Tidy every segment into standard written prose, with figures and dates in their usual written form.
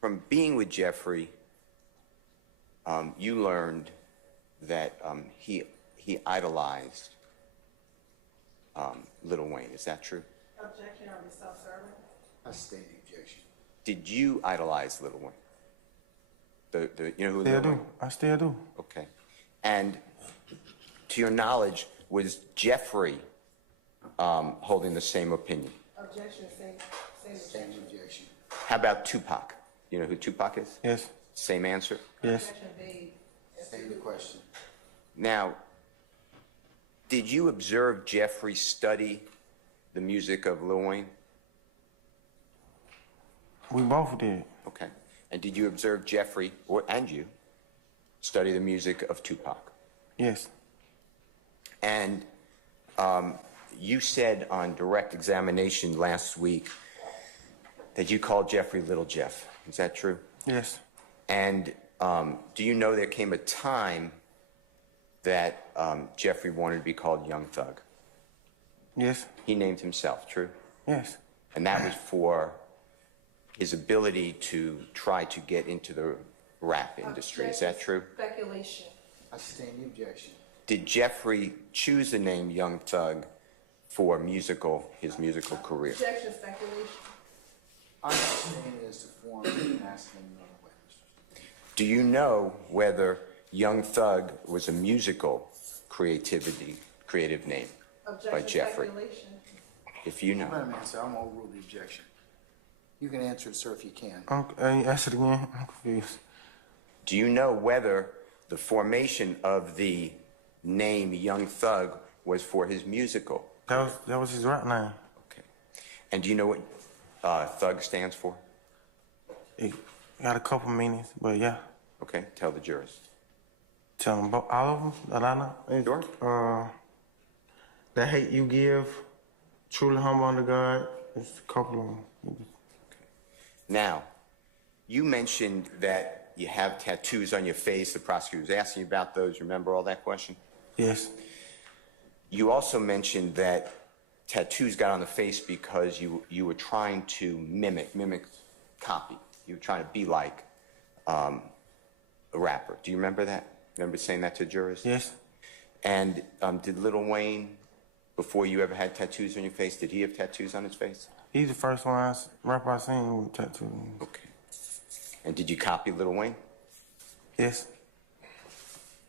from being with Jeffrey, you learned that he idolized Lil Wayne. Is that true? Objection, I'll be self-serving. I state the objection. Did you idolize Lil Wayne? You know who Still Lil do. Wayne? I still do. Okay. And to your knowledge, was Jeffrey holding the same opinion? Objection, same objection. Objection. How about Tupac? You know who Tupac is? Yes. Same answer? Yes. Objection, vague. State the question. Now, did you observe Jeffrey study the music of Lil Wayne? We both did. Okay. And did you observe Jeffrey, and you, study the music of Tupac? Yes. And you said on direct examination last week that you called Jeffrey Little Jeff. Is that true? Yes. And do you know there came a time that Jeffrey wanted to be called Young Thug? Yes. He named himself, true? Yes. And that was for his ability to try to get into the rap industry. Is that true? Speculation. I stand the objection. Did Jeffrey choose the name Young Thug for his musical career? Objection, speculation. I understand it as to form and asking another witness. Do you know whether Young Thug was a musical creative name Objection, by Jeffrey? speculation. If you know. Madam Answer, I'm gonna rule the objection. You can answer it, sir, if you can. Ask it again. I'm confused. Do you know whether the formation of the name Young Thug was for his musical? That was his rap name. Okay. And do you know what Thug stands for? It got a couple meanings, but yeah. Okay, tell the jurors. Tell them all of them that I know. Sure. The hate you give, truly humble under God. It's a couple of them. Now, you mentioned that you have tattoos on your face. The prosecutor was asking you about those. Remember all that question? Yes. You also mentioned that tattoos got on the face because you were trying to mimic, copy. You were trying to be like a rapper. Do you remember that? Remember saying that to jurors? Yes. And did Lil Wayne, before you ever had tattoos on your face, did he have tattoos on his face? He's the first rapper I seen with tattoos. Okay. And did you copy Lil Wayne? Yes.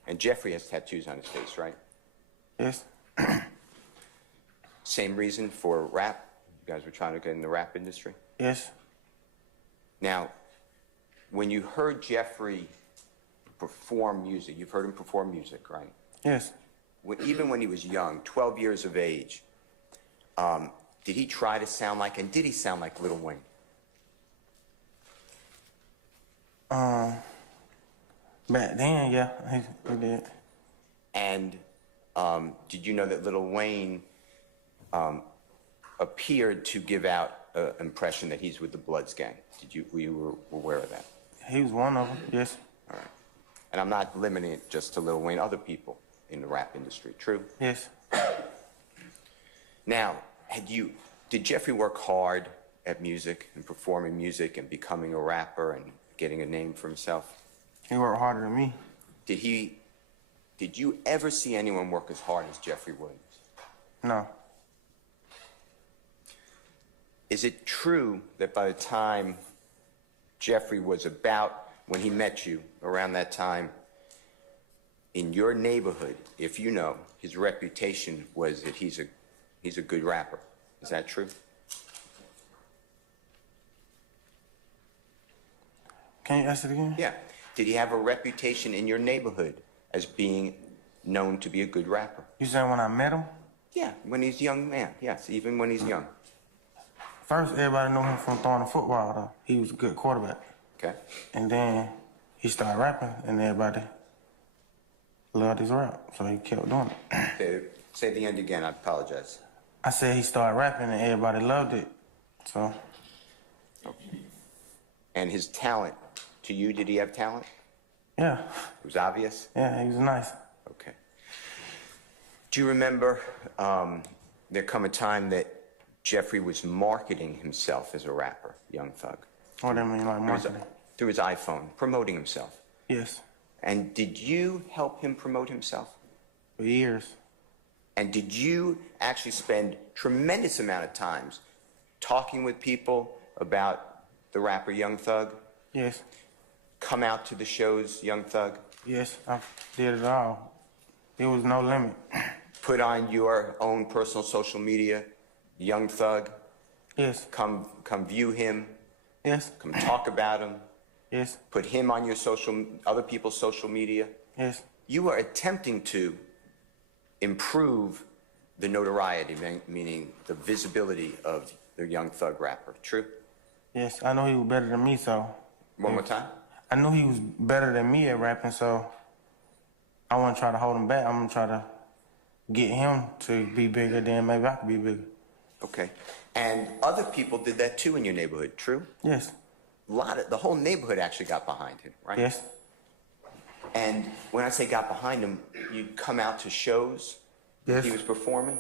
And Jeffrey has tattoos on his face, right? Yes. Same reason for rap? You guys were trying to get in the rap industry? Yes. Now, when you heard Jeffrey perform music, you've heard him perform music, right? Yes. Even when he was young, 12 years of age, did he try to sound like, and did he sound like Lil Wayne? Back then, yeah, he did. And did you know that Lil Wayne appeared to give out an impression that he's with the Bloods gang? Were you aware of that? He was one of them, yes. All right. And I'm not limiting it just to Lil Wayne, other people in the rap industry, true? Yes. Now, did Jeffrey work hard at music and performing music and becoming a rapper and getting a name for himself? He worked harder than me. Did you ever see anyone work as hard as Jeffery Williams? No. Is it true that by the time Jeffrey was when he met you, around that time, in your neighborhood, if you know, his reputation was that he's a good rapper? Is that true? Can you ask it again? Yeah. Did he have a reputation in your neighborhood as being known to be a good rapper? You saying when I met him? Yeah, when he's a young man. Yes, even when he's young. First, everybody knew him from throwing the football, though. He was a good quarterback. Okay. And then he started rapping, and everybody loved his rap, so he kept doing it. Say the end again, I apologize. I said he started rapping, and everybody loved it, so. Okay. And his talent, to you, did he have talent? Yeah. It was obvious? Yeah, he was nice. Okay. Do you remember there come a time that Jeffrey was marketing himself as a rapper, Young Thug? What do you mean, like marketing? through his iPhone, promoting himself. Yes. And did you help him promote himself? For years. And did you actually spend tremendous amount of times talking with people about the rapper Young Thug? Yes. Come out to the shows, Young Thug? Yes, I did it all. There was no limit. Put on your own personal social media, Young Thug? Yes. Come view him? Yes. Come talk about him? Yes. Put him on your other people's social media? Yes. You are attempting to improve the notoriety, meaning the visibility of the Young Thug rapper. True? Yes, I know he was better than me, so. One more time? I knew he was better than me at rapping, so I want to try to hold him back. I'm going to try to get him to be bigger, then maybe I could be bigger. Okay. And other people did that too in your neighborhood, true? Yes. The whole neighborhood actually got behind him, right? Yes. And when I say got behind him, you'd come out to shows Yes. he was performing?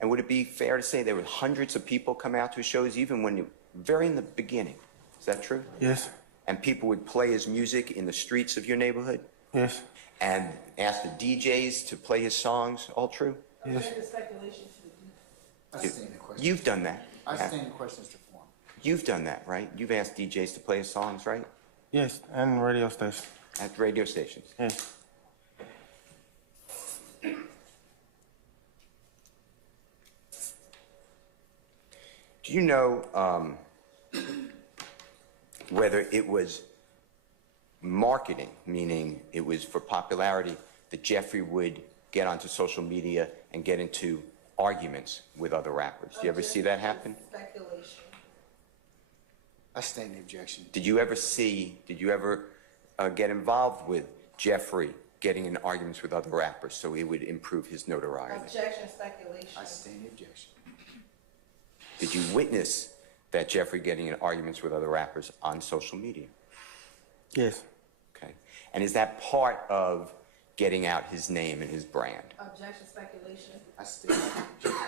And would it be fair to say there were hundreds of people come out to shows even when very in the beginning? Is that true? Yes. And people would play his music in the streets of your neighborhood? Yes. And ask the DJs to play his songs? All true? Yes. Object to speculation to the I stand the question. You've done that. I stand the questions to form. You've done that, right? You've asked DJs to play his songs, right? Yes, and radio station. At radio stations. Yes. Do you know whether it was marketing, meaning it was for popularity, that Jeffrey would get onto social media and get into arguments with other rappers? Do you ever see that happen? speculation. I stand the objection. Did you ever get involved with Jeffrey getting in arguments with other rappers so he would improve his notoriety? Objection, speculation. I stand the objection. Did you witness that Jeffrey getting in arguments with other rappers on social media? Yes. Okay. And is that part of getting out his name and his brand? Objection, speculation. I stand the objection.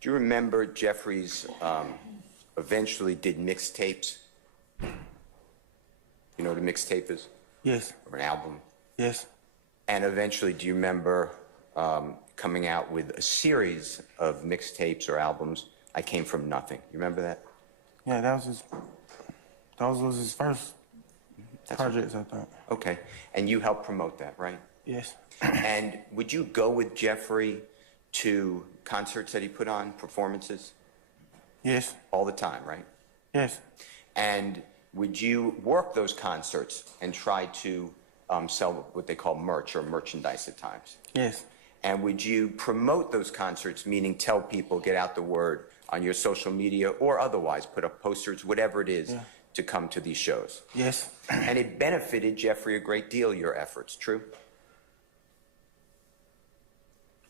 Do you remember Jeffrey's eventually did mixtapes? You know what a mixtape is? Yes. Or an album? Yes. And eventually, do you remember coming out with a series of mixtapes or albums? I Came From Nothing. You remember that? Yeah, that was his first projects, I think. Okay. And you helped promote that, right? Yes. And would you go with Jeffrey to concerts that he put on, performances? Yes. All the time, right? Yes. And would you work those concerts and try to sell what they call merch or merchandise at times? Yes. And would you promote those concerts, meaning tell people, get out the word on your social media or otherwise, put up posters, whatever it is, to come to these shows? Yes. And it benefited Jeffrey a great deal, your efforts, true?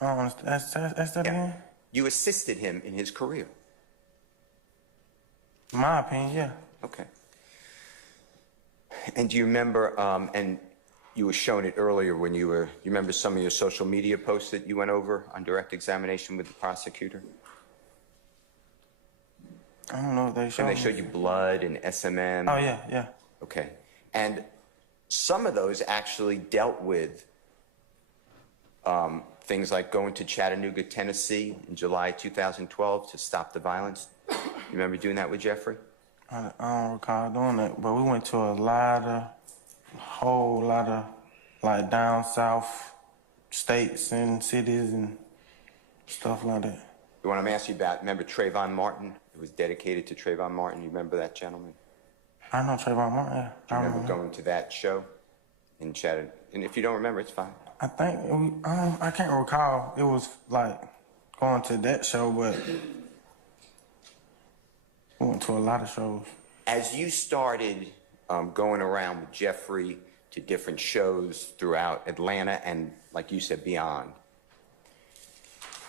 I don't understand. Ask that again? You assisted him in his career. In my opinion, yeah. Okay. And do you remember, and you were shown it earlier when you remember some of your social media posts that you went over on direct examination with the prosecutor? I don't know what they showed And they me. showed you blood and SMM. Oh, yeah, yeah. Okay. And some of those actually dealt with things like going to Chattanooga, Tennessee in July 2012 to stop the violence. You remember doing that with Jeffrey? I don't recall doing that, but we went to a whole lot of, like, down south states and cities and stuff like that. The one I'm asking you about, remember Trayvon Martin? It was dedicated to Trayvon Martin. You remember that gentleman? I know Trayvon Martin, yeah. Do you remember going to that show in Chattanooga? And if you don't remember, it's fine. I think, I can't recall. It was, like, going to that show, but we went to a lot of shows. As you started going around with Jeffrey to different shows throughout Atlanta and, like you said, beyond,